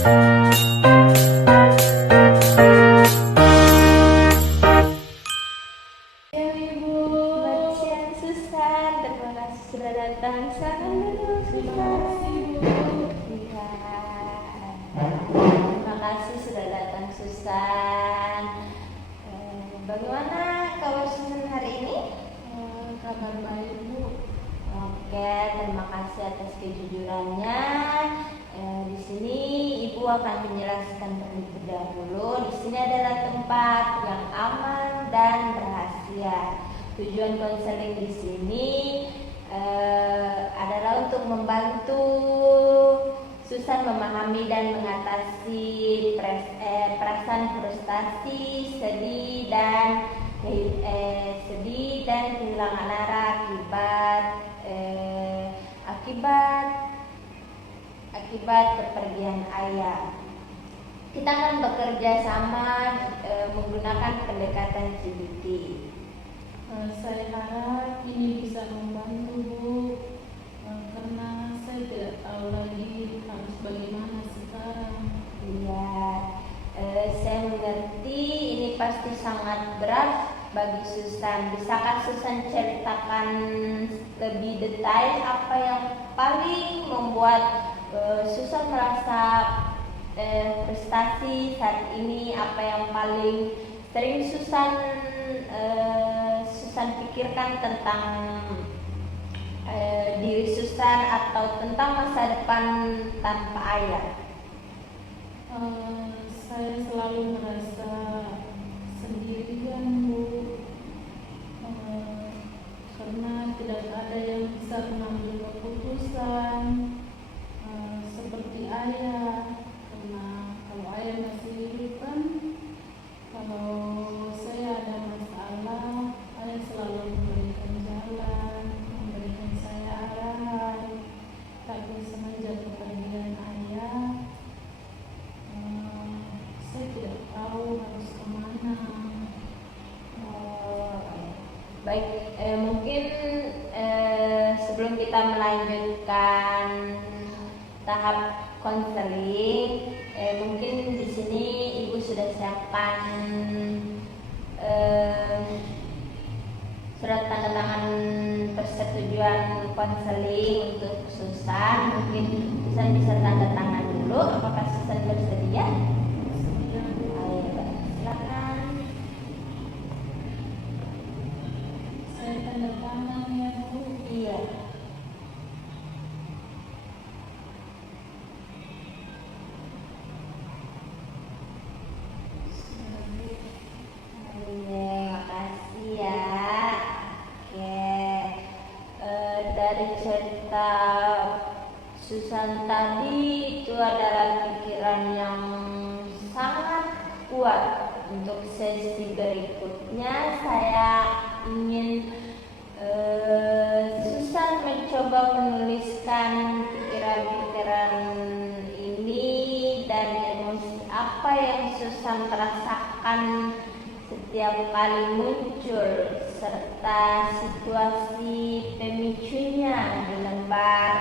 Sudah datang, silakan duduk Susan. Iya. Terima kasih sudah datang Susan. Bagaimana kabar Susan hari ini? Kabar baik Bu. Oke, terima kasih atas kejujurannya. Di sini Ibu akan menjelaskan terlebih dahulu. Di sini adalah tempat yang aman dan rahasia. Tujuan konseling di sini adalah untuk membantu Susan memahami dan mengatasi perasaan frustasi, sedih dan kehilangan arah akibat kepergian ayah. Kita akan bekerja sama menggunakan pendekatan CBT. Saya harap ini bisa membantu Bu, karena saya tidak tahu lagi harus bagaimana sekarang. Iya, saya mengerti ini pasti sangat berat bagi Susan. Bisakah Susan ceritakan lebih detail apa yang paling membuat Susan merasa frustasi saat ini? Apa yang paling sering Susan pikirkan tentang diri Susan atau tentang masa depan tanpa ayah? Saya selalu merasa sendirian Bu, karena tidak ada yang bisa mengambil keputusan seperti ayah. Karena kalau ayah masih hidup kan, kalau saya ada masalah, ayah selalu memberikan jalan, memberikan saya arahan. Tapi semenjak kepergian ayah, saya tidak tahu harus kemana. Baik, mungkin sebelum kita melanjutkan tahap konseling, mungkin di sini Ibu sudah siapkan surat tanda tangan persetujuan konseling untuk Susan. Mungkin Susan bisa tanda tangan dulu. Apakah Susan bersedia? Ayo, silakan. Saya tanda tangan ya Bu. Iya. Makasih ya. Oke. Dari cerita Susan tadi itu adalah pikiran yang sangat kuat. Untuk sesi berikutnya saya ingin Susan mencoba menuliskan pikiran-pikiran ini dan emosi apa yang Susan rasakan setiap kali muncul, serta situasi pemicunya di lembar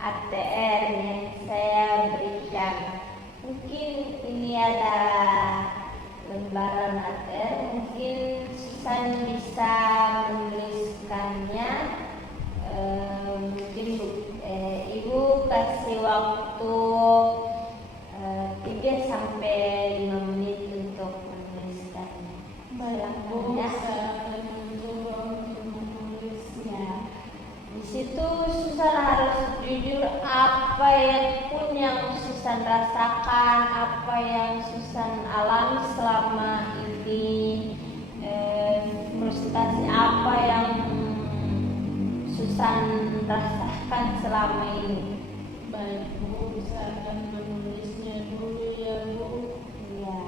ATR yang saya berikan. Mungkin ini ada lembaran ATR, mungkin Susan bisa menuliskannya. Mungkin Ibu kasih waktu 3 sampai 5 menit untuk menuliskannya. Baik Bu, Ya. saya akan mencoba untuk menulisnya. Di situ Susan harus jujur apa yang Susan rasakan, apa yang Susan alami selama ini, frustasi apa yang Susan rasakan selama ini. Baik Bu, saya akan menulisnya dulu ya Bu. Ya.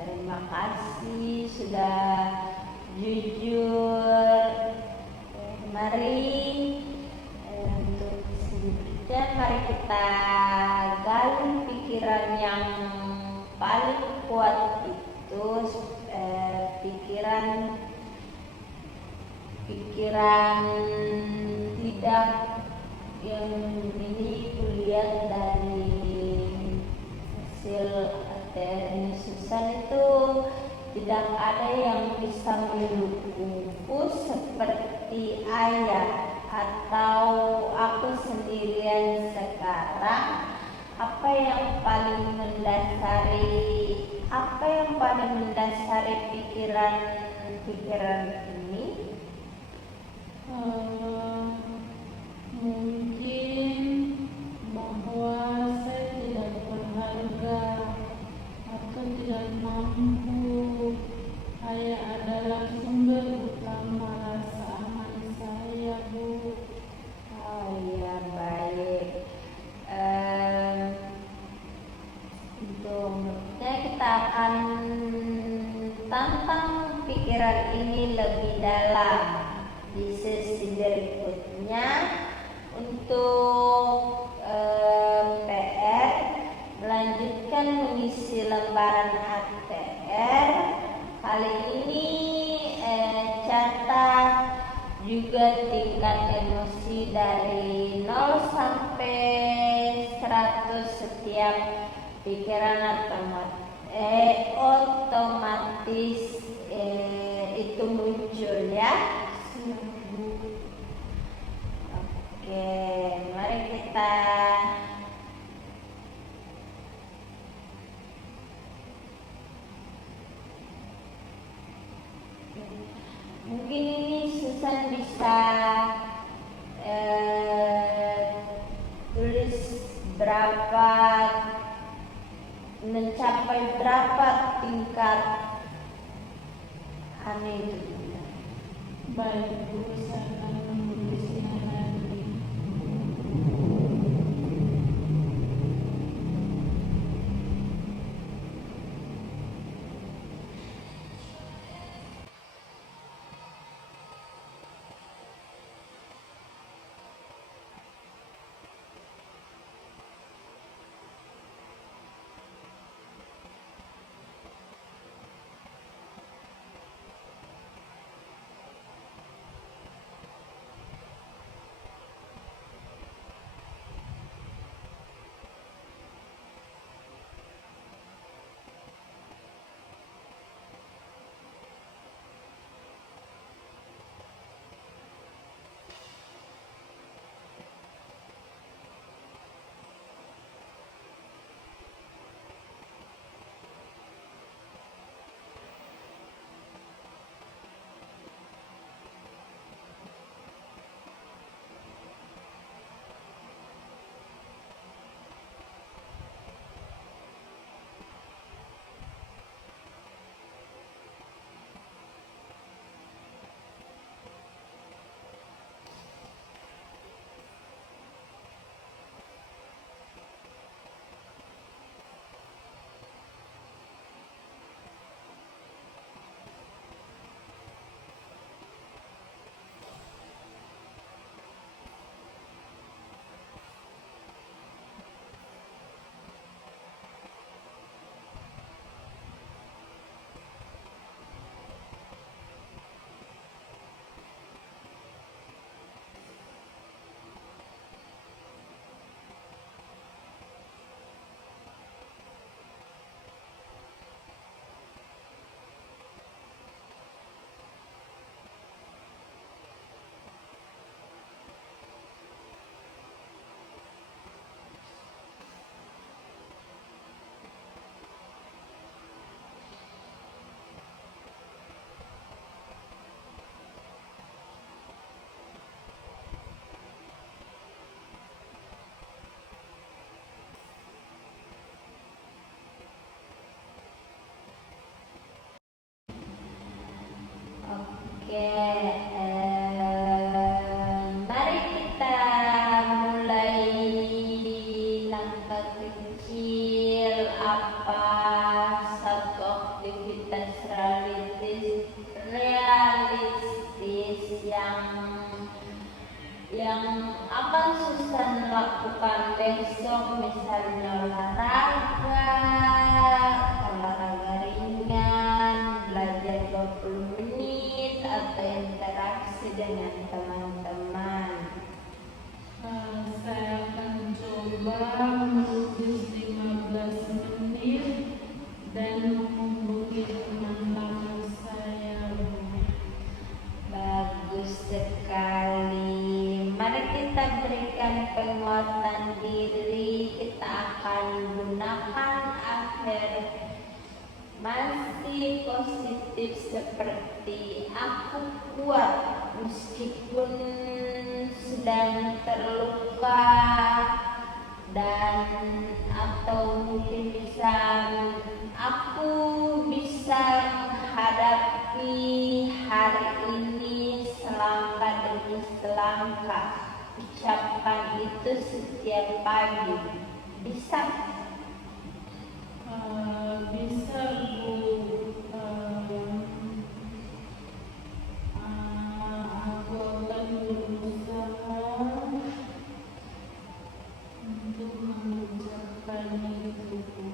Terima kasih sudah jujur. Mari untuk selanjutnya mari kita gali pikiran yang paling kuat itu pikiran tidak yang ini kulihat dari hasil dari Susan itu tidak ada yang bisa mendukungku seperti ayah atau aku sendirian sekarang. Apa yang paling mendasari pikiran ini? Mungkin bahwa saya tidak berharga atau tidak mampu. Ayah adalah sumber utama rasa aman saya, Bu. Oh iya, baik. Untuk kita akan tantang pikiran ini lebih dalam di sesi berikutnya. Untuk PR melanjutkan mengisi lembaran ATR. Kali ini catat juga tingkat emosi dari 0 sampai 100. Setiap pikiran otomatis itu muncul ya. Oke, mari kita mungkin ini Susan bisa tulis mencapai berapa tingkat itu. Baik, Bu, saya akan menulisnya nanti. Oke, mari kita mulai langkah kecil. Apa satu lakukan besok, misalnya olahraga ringan, belajar 20 menit, atau interaksi dengan teman-teman. Saya akan coba melukis 15 menit dan menghubungi teman-teman saya. Bagus sekali. Mari kita berikan penguatan diri. Kita akan gunakan afirmasi positif seperti aku kuat meskipun sedang terluka, dan atau mungkin bisa aku bisa menghadapi hari ini selangkah demi selangkah. Ucapkan itu setiap pagi. Bisa? Bisa, Bu. Aku akan berusaha untuk mengucapkannya itu, Bu.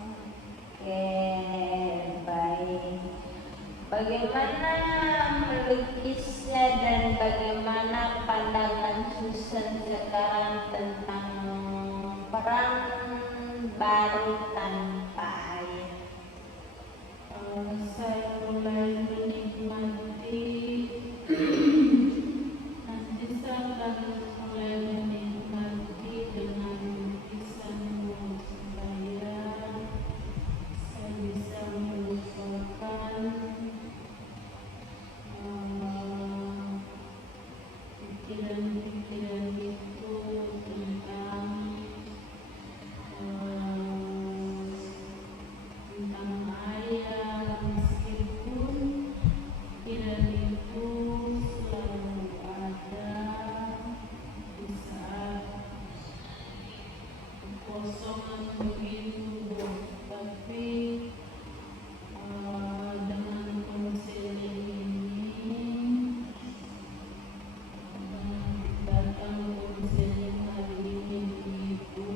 Oke, baik. Bagaimana melukisnya dan bagaimana pandangan Susan sekarang tentang peran baru tanpa air? Saya mulai menikmati. Nanti saya akan mulai menikmati dengan lukisanmu supaya saya bisa melupakan pikiran-pikiran itu tentang ayah, meskipun pikiran itu selalu ada di saat kekosongan begitu, tapi dengan konseling ini datang konseling hari ini begitu,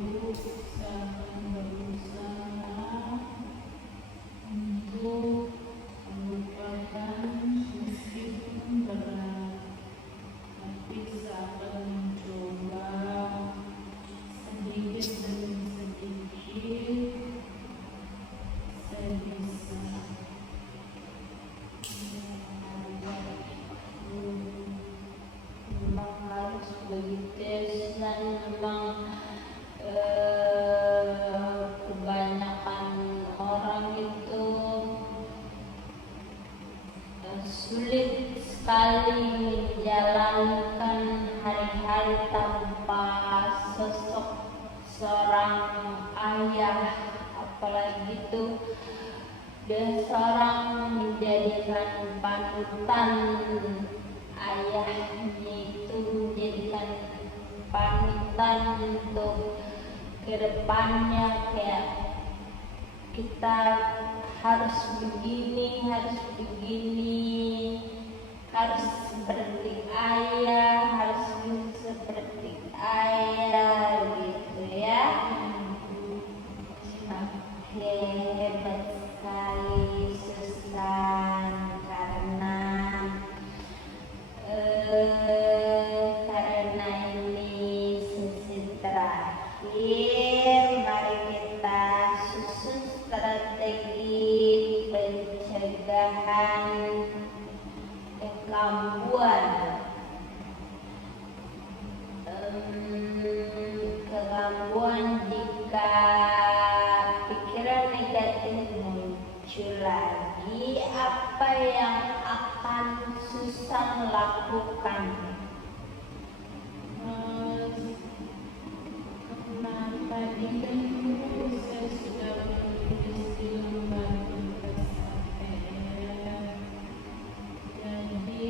saya akan berusaha untuk melupakan meskipun berat, tapi saya akan mencoba sedikit demi sedikit saya bisa. Memang harus begitu, dan memang kebanyakan orang itu sulit sekali menjalankan hari-hari tanpa sosok seorang ayah, apalagi itu seorang menjadikan panutan. Ayahnya itu menjadikan panutan untuk kedepannya, kayak kita harus begini, harus seperti ayah, harus seperti ayah, gitu ya. Hebat sekali Susan, karena ini sesi terakhir, mari kita susun strategi pencegahan kekambuhan. Kekambuhan jika pikiran negatif muncul lagi, apa yang akan Susan lakukan? Karena tadi kan saya sudah menulis di lembar tugas APR, jadi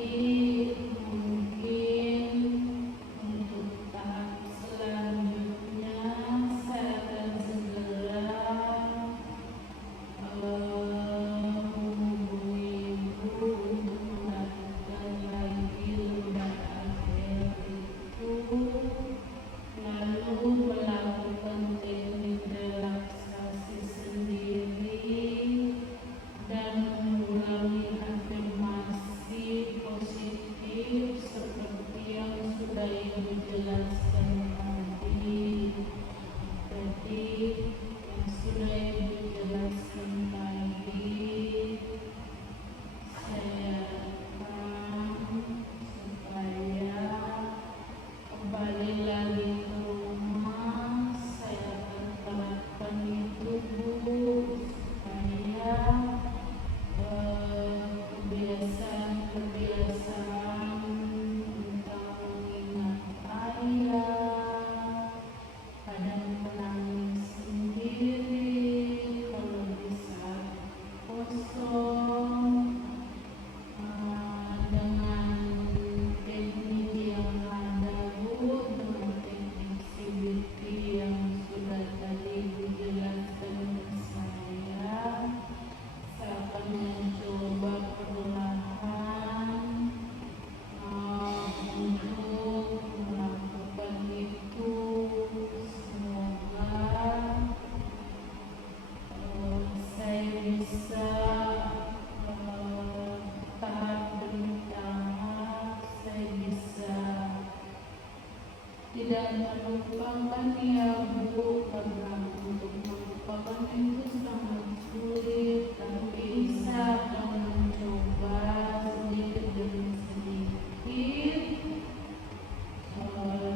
Maafkan ya Bu, karena untuk melupakan itu sangat sulit, tapi bisa dan mencoba sedikit demi sedikit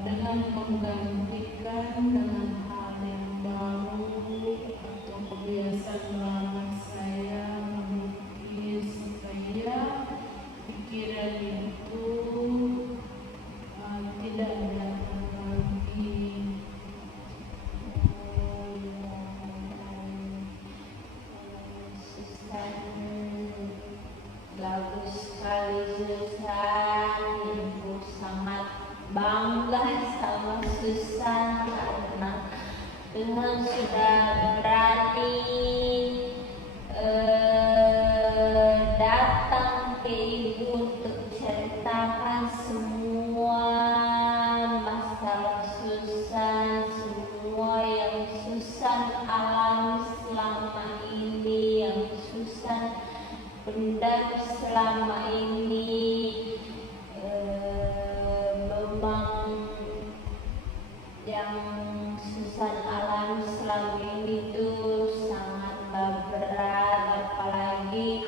dengan menggantikan dengan hal yang baru atau kebiasaan lama saya melukis supaya pikiran itu tidak datang lagi. Susan, bagus sekali Susan. Ibu sangat bangga sama Susan karena Tuhan sudah berani datang ke ibu untuk ceritakan semua masalah Susan, semua yang Susan alami selama ini, yang Susan pendam selama ini. Memang yang Susan alami selama ini tuh sangat berat, apalagi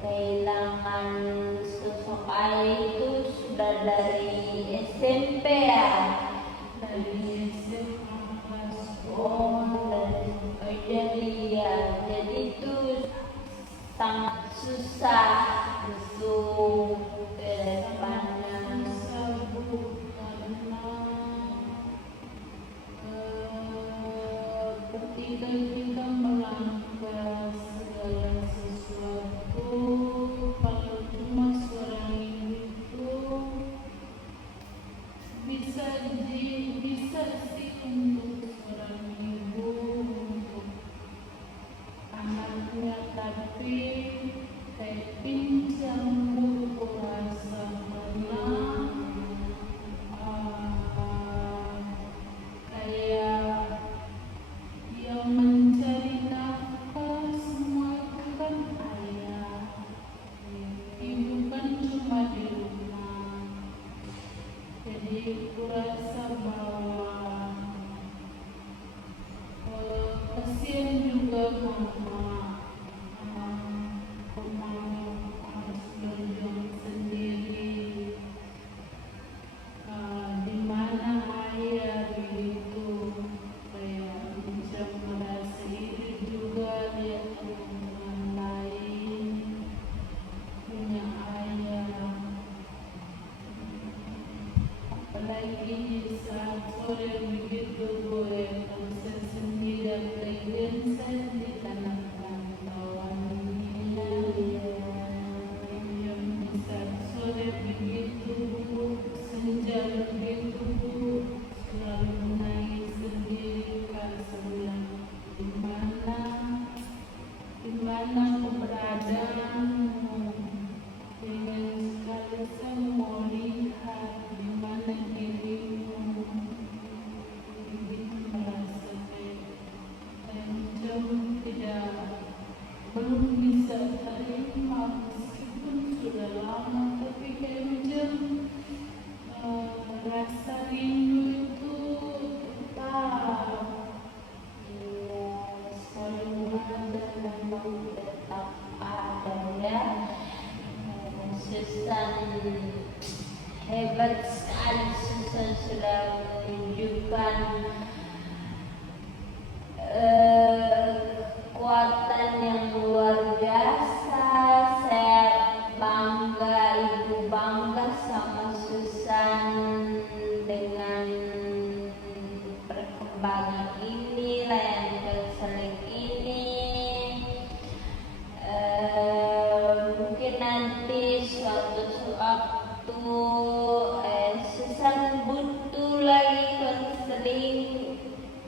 kehilangan sosok ayah itu sudah dari SMP ya, Dari SMA kelas jadi itu sangat susah untuk kedepannya. Ketika kita melangkah segala sesuatu, kalau cuma seorang itu bisa sih untuk seorang ibu untuk anaknya, tapi kayak pincang berkuasa karena kayak yang mencari nafkah semua itu kan ayah, ibu kan cuma di rumah. Jadi kurasa bahwa kasihan juga mama, harus berjuang sendiri. Di mana ayah begitu kayak bisa merasa iri juga lihat teman lain punya ayah, apalagi di saat sore begitu goyang sendiri dan kehidupan di tanah rantauan ini. Yang di saat sore begitu senja begitu selalu menangis sendiri karena bilang di mana keberadaanmu, dengan sekali saya mau lihat di mana dirimu. Begitu merasa jauh belum bisa terima meskipun sudah lama, tapi kayak rasa rindu itu tetap Selalu ada dan tetap ada ya. Susan hebat sekali, Susan sudah menunjukkan kekuatan yang luar biasa. Saya bangga, ibu bangga sama Susan dengan perkembangan ini, layanan konseling ini. Mungkin nanti suatu waktu Susan butuh lagi konseling,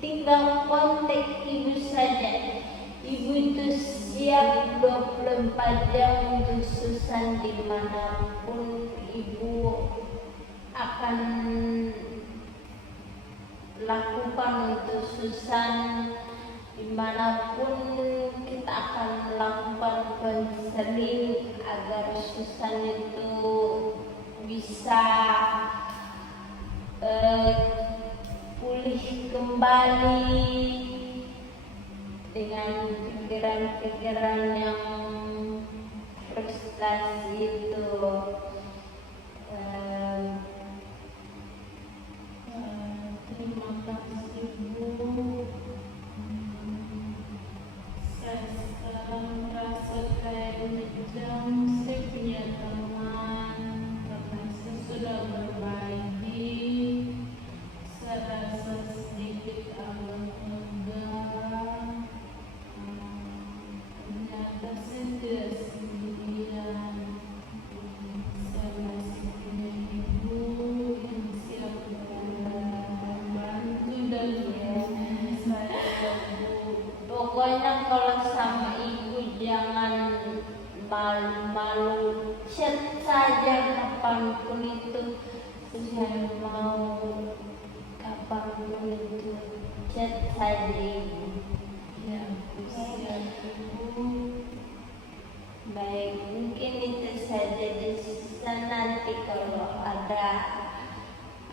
tinggal kontak ibu saja. Ibu itu siap 24 jam untuk Susan dimanapun ibu akan lakukan untuk Susan. Dimanapun kita akan melakukan konseling agar Susan itu bisa pulih lebih kembali dengan pikiran-pikiran yang frustasi itu. Terima kasih Bu. Saya sekarang merasa kayak macam saya punya teman karena saya sudah berbagi. Saya rasa sedikit agak lega. Ternyata saya tidak sendirian. Saya masih punya ibu yang siap membantu dan menemani saya, Bu. Pokoknya kalau sama ibu jangan malu-malu, chat saja kapanpun itu. Saya mau kapanpun itu, chat saja ibu. Ya, Bu, siap, Bu. Baik, mungkin itu saja di sisa. Nanti kalau ada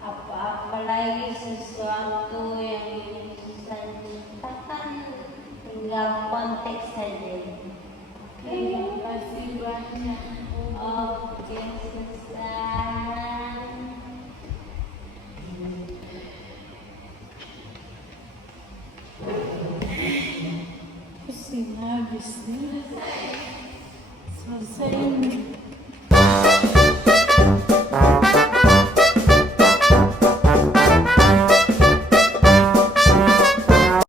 apa-apa lagi sesuatu yang ingin saya ceritakan, tinggal kontak saja. Terima kasih banyak, Bu. Oke, Susan. Pusing habis nih. Selesai nih.